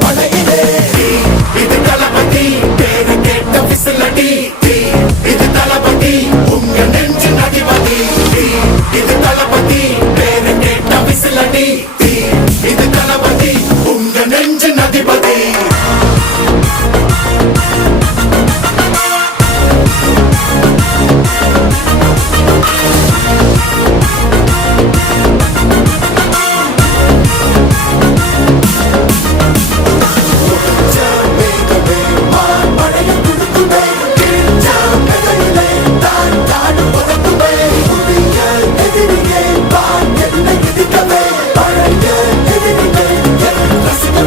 படையிலே இது தளபதி பேரு கேட்ட விசிலடி இது தளபதி உங்க நெஞ்சு அதிபதி இது தளபதி பேரு கேட்ட விசிலடி இது தளபதி உங்க நெஞ்சு அதிபதி